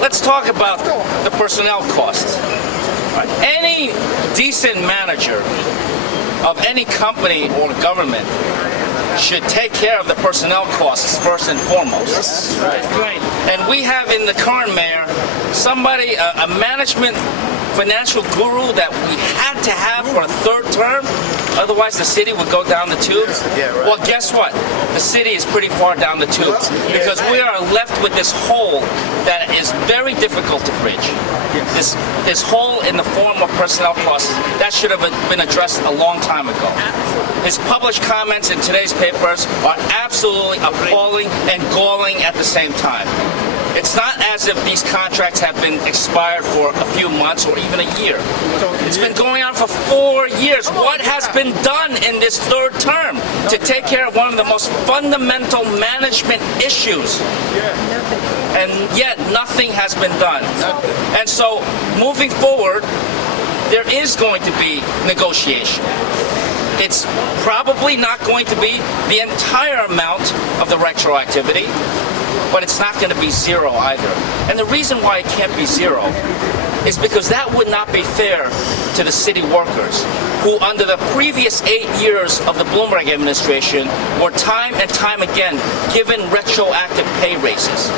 let's talk about the personnel costs. Right? Any decent manager of any company or government should take care of the personnel costs first and foremost. Right. And we have in the current mayor somebody, a management financial guru that we had to have for a third term, otherwise the city would go down the tubes. Well, guess what? The city is pretty far down the tubes because we are left with this hole that is very difficult to bridge. This hole in the form of personnel costs that should have been addressed a long time ago. His published comments in today's papers are absolutely appalling and galling at the same time. It's not as if these contracts have been expired for a few months or even a year. It's been going on for 4 years. What has been done in this third term to take care of one of the most fundamental management issues? And yet nothing has been done. And so moving forward, there is going to be negotiation. It's probably not going to be the entire amount of the retroactivity, but it's not going to be zero either. And the reason why it can't be zero is because that would not be fair to the city workers who under the previous 8 years of the Bloomberg administration were time and time again given retroactive pay raises.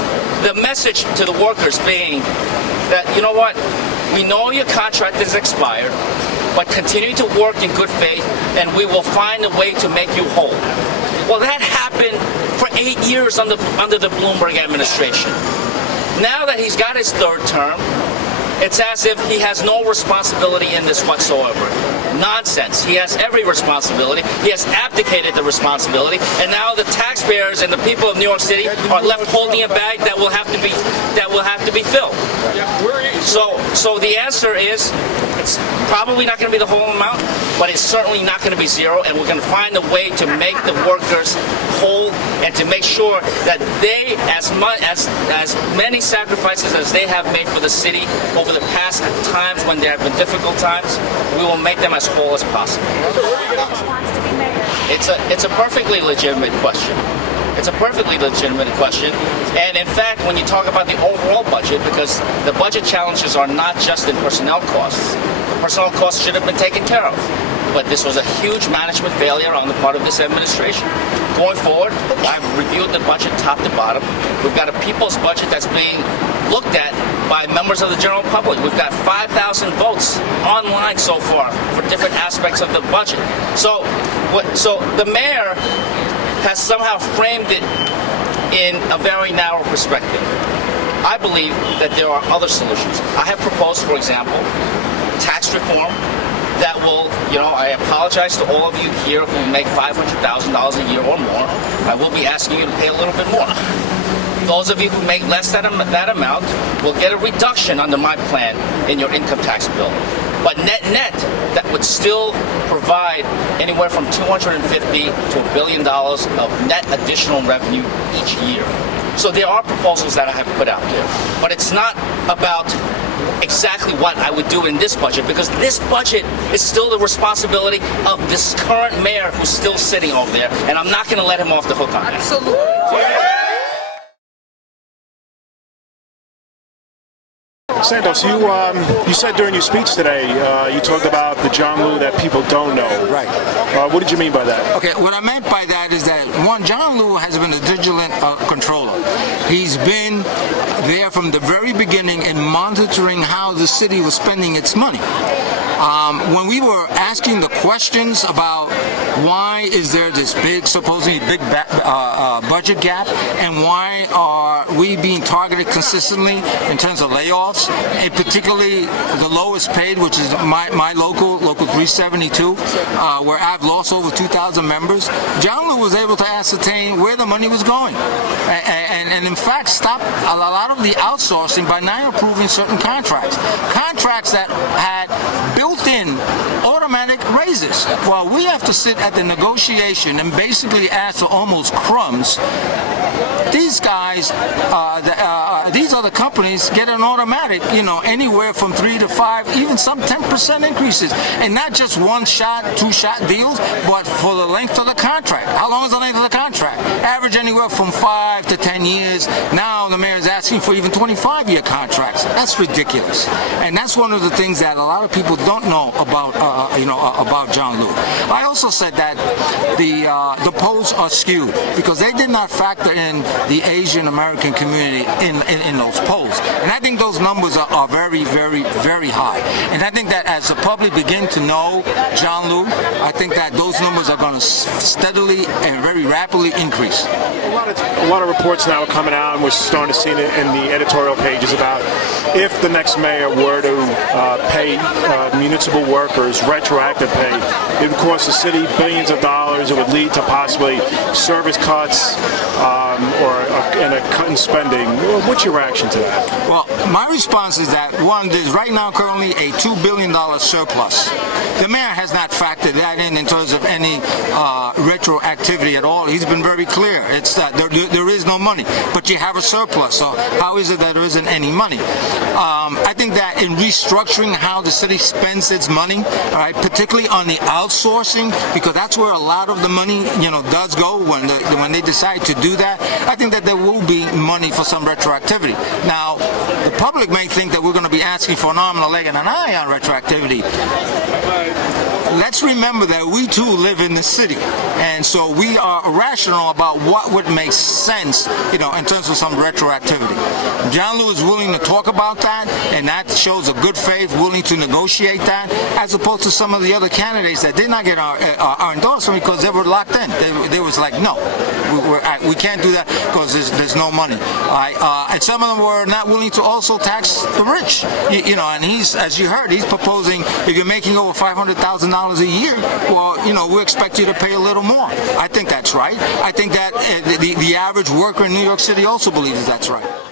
The message to the workers being that, you know what, we know your contract is expired, but continue to work in good faith and we will find a way to make you whole. Well, that happened for 8 years under the Bloomberg administration. Now that he's got his third term, it's as if he has no responsibility in this whatsoever. Nonsense. He has every responsibility. He has abdicated the responsibility, and now the taxpayers and the people of New York City are left holding a bag that will have to be filled. So the answer is, it's probably not going to be the whole amount, but it's certainly not going to be zero, and we're going to find a way to make the workers whole and to make sure that they, as many sacrifices as they have made for the city over the past times when there have been difficult times, we will make them as whole as possible. It's a perfectly legitimate question. It's a perfectly legitimate question. And in fact, when you talk about the overall budget, because the budget challenges are not just in personnel costs. The personnel costs should have been taken care of. But this was a huge management failure on the part of this administration. Going forward, I've reviewed the budget top to bottom. We've got a people's budget that's being looked at by members of the general public. We've got 5,000 votes online so far for different aspects of the budget. So the mayor has somehow framed it in a very narrow perspective. I believe that there are other solutions. I have proposed, for example, tax reform that will, I apologize to all of you here who make $500,000 a year or more. I will be asking you to pay a little bit more. Those of you who make less than that amount will get a reduction under my plan in your income tax bill. But net, that would still provide anywhere from $250 to $1 billion of net additional revenue each year. So there are proposals that I have put out there. But it's not about exactly what I would do in this budget, because this budget is still the responsibility of this current mayor who's still sitting over there, and I'm not going to let him off the hook on that. Absolutely. Santos, you said during your speech today, you talked about the John Liu that people don't know. Right. What did you mean by that? Okay, what I meant by that is that, one, John Liu has been a vigilant controller. He's been there from the very beginning in monitoring how the city was spending its money. When we were asking the questions about why is there this supposedly big budget gap, and why are we being targeted consistently in terms of layoffs, and particularly the lowest paid, which is my local 372, where I've lost over 2,000 members, John Liu was able to ascertain where the money was going, and in fact stop a lot of the outsourcing by now approving certain contracts that had built-in automatic raises. Well, we have to sit at the negotiation and basically ask for almost crumbs. These guys, these other companies get an automatic, anywhere from 3 to 5, even some 10% increases, and not just one-shot, two-shot deals, but for the length of the contract. How long is the length of the contract? Average anywhere from 5 to 10 years. Now the mayor is asking asking for even 25-year contracts. That's ridiculous, and that's one of the things that a lot of people don't know about about John Liu. I also said that the polls are skewed because they did not factor in the Asian American community in those polls, and I think those numbers are very, very, very high. And I think that as the public begin to know John Liu, I think that those numbers are going to steadily and very rapidly increase. A lot of reports now are coming out, and we're starting to see it in the editorial pages about if the next mayor were to pay municipal workers retroactive pay, it would cost the city billions of dollars. It would lead to possibly service cuts and a cut in spending. What's your reaction to that? Well, my response is that, one, there's right now currently a $2 billion surplus. The mayor has not factored that in terms of any retroactivity at all. He's been very clear. It's that there is no money, but you have a surplus. So how is it that there isn't any money? I think that in restructuring how the city spends its money, all right, particularly on the outsourcing, because that's where a lot of the money, does go when they decide to do that. I think that there will be money for some retroactivity. Now, the public may think that we're going to be asking for an arm and a leg and an eye on retroactivity. Let's remember that we too live in the city, and so we are rational about what would make sense, in terms of some retroactivity. John Liu is willing to talk about that, and that shows a good faith, willing to negotiate that, as opposed to some of the other candidates that did not get our endorsement because they were locked in. They was like, no, we can't do that because there's no money. And some of them were not willing to also tax the rich. And he's, as you heard, he's proposing if you're making over $500,000 a year, well, we expect you to pay a little more. I think that's right. I think that the average worker in New York City also believes that's right.